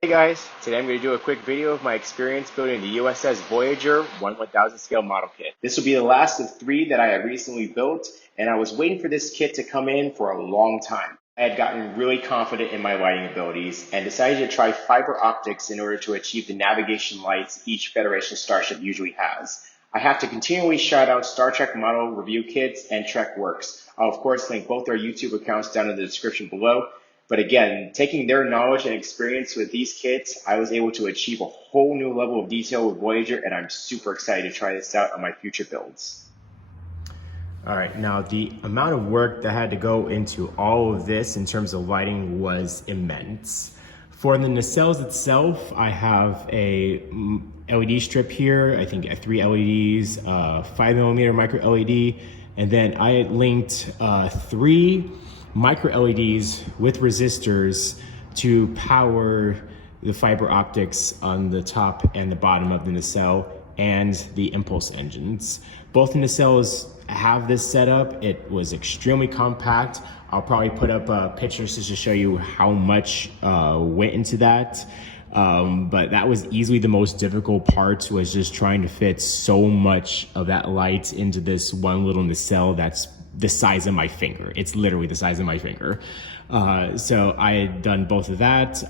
Hey guys, today I'm going to do a quick video of my experience building the USS Voyager 1/1000 scale model kit. This will be the last of 3 that I had recently built, and I was waiting for this kit to come in for a long time. I had gotten really confident in my lighting abilities and decided to try fiber optics in order to achieve the navigation lights each Federation starship usually has. I have to continually shout out Star Trek model review kits and TrekWorks. I'll of course link both their YouTube accounts down in the description below. But again, taking their knowledge and experience with these kits, I was able to achieve a whole new level of detail with Voyager, and I'm super excited to try this out on my future builds. All right, now the amount of work that had to go into all of this in terms of lighting was immense. For the nacelles itself, I have a LED strip here, I think 3 LEDs, 5mm micro LED, and then I linked 3 micro LEDs with resistors to power the fiber optics on the top and the bottom of the nacelle and the impulse engines. Both nacelles have this setup. It was extremely compact. I'll probably put up pictures just to show you how much went into that. But that was easily the most difficult part, was just trying to fit so much of that light into this one little nacelle that's the size of my finger. It's literally the size of my finger. So I had done both of that.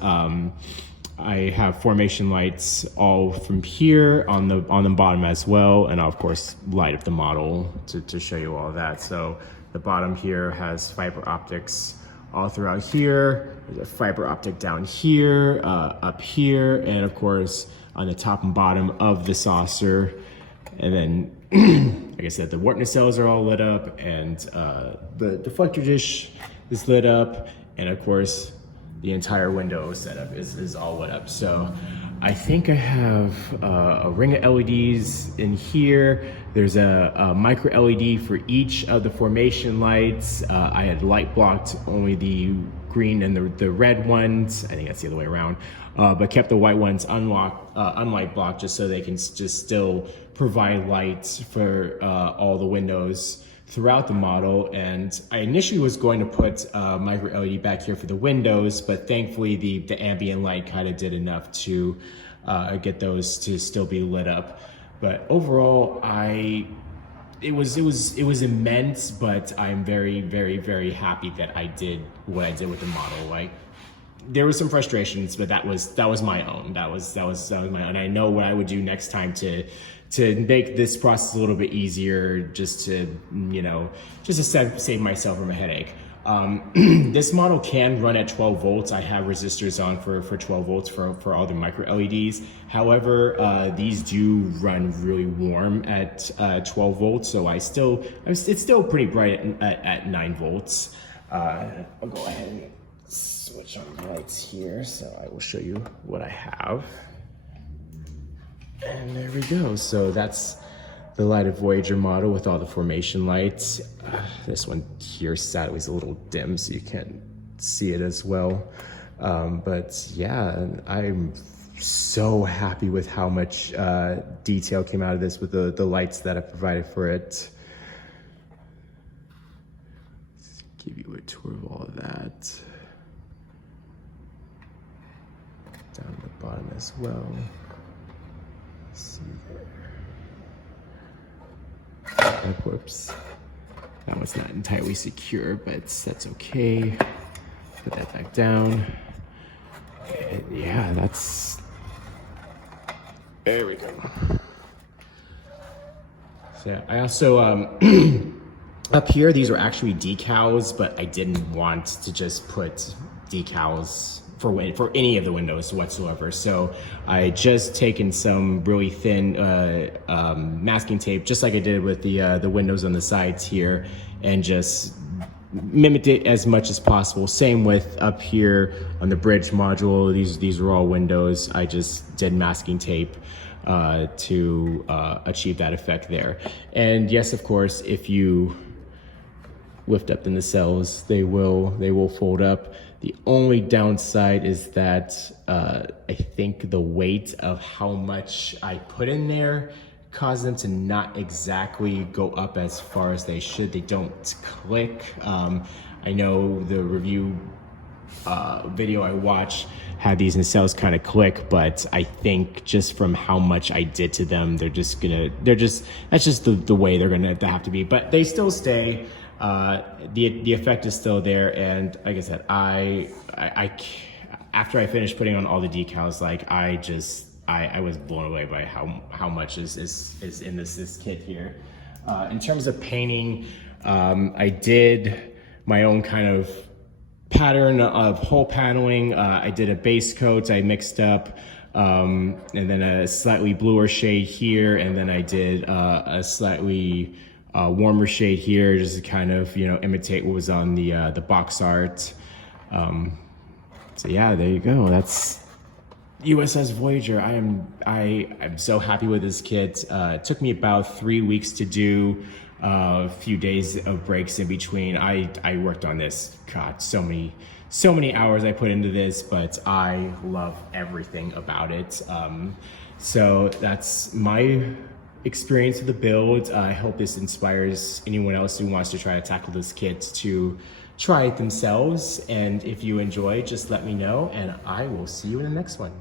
I have formation lights all from here on the bottom as well, and I'll of course light up the model to show you all that. So the bottom here has fiber optics all throughout here. There's a fiber optic down here, up here, and of course on the top and bottom of the saucer. And then, like I said, the warp nacelles are all lit up, and the deflector dish is lit up, and of course, the entire window setup is all lit up. So I think I have a ring of LEDs in here. There's a micro LED for each of the formation lights. I had light blocked only the green and the red ones. I think that's the other way around, but kept the white ones unlight blocked just so they can just still provide light for all the windows throughout the model. And I initially was going to put micro LED back here for the windows, but thankfully the ambient light kind of did enough to get those to still be lit up. But overall, it was immense, but I'm very, very, very happy that I did what I did with the model. Like, there was some frustrations, but that was my own. That was my own. I know what I would do next time to make this process a little bit easier, just to save myself from a headache. This model can run at 12 volts. I have resistors on for 12 volts for all the micro LEDs. However, these do run really warm at 12 volts, so it's still pretty bright at 9 volts. I'll go ahead and switch on the lights here, so I will show you what I have. And there we go. So that's the lighted Voyager model with all the formation lights. This one here sadly is a little dim, so you can't see it as well. But yeah, I'm so happy with how much detail came out of this with the lights that I provided for it. Let's give you a tour of all of that. Down at the bottom as well. Let's see there. Whoops, that was not entirely secure, but that's okay. Put that back down. And yeah, there we go. So I also, up here, these are actually decals, but I didn't want to just put decals for any of the windows whatsoever. So I just taken some really thin masking tape, just like I did with the windows on the sides here, and just mimicked it as much as possible. Same with up here on the bridge module. These are all windows. I just did masking tape to achieve that effect there. And yes, of course, if you lift up the nacelles, they will fold up. The only downside is that I think the weight of how much I put in there caused them to not exactly go up as far as they should. They don't click. I know the review video I watched had these nacelles kind of click, but I think just from how much I did to them, that's just the way they're gonna have to be. But they still stay. The effect is still there, and like I said, I after I finished putting on all the decals, like I was blown away by how much is in this kit here. In terms of painting, I did my own kind of pattern of hull paneling. I did a base coat I mixed up, and then a slightly bluer shade here, and then I did a slightly warmer shade here, just to kind of, you know, imitate what was on the box art. So yeah, there you go. That's USS Voyager. I'm so happy with this kit. It took me about 3 weeks to do, a few days of breaks in between. I worked on this, God, so many hours I put into this, but I love everything about it. So that's my experience with the build. I hope this inspires anyone else who wants to try to tackle this kit to try it themselves. And if you enjoy, just let me know, and I will see you in the next one.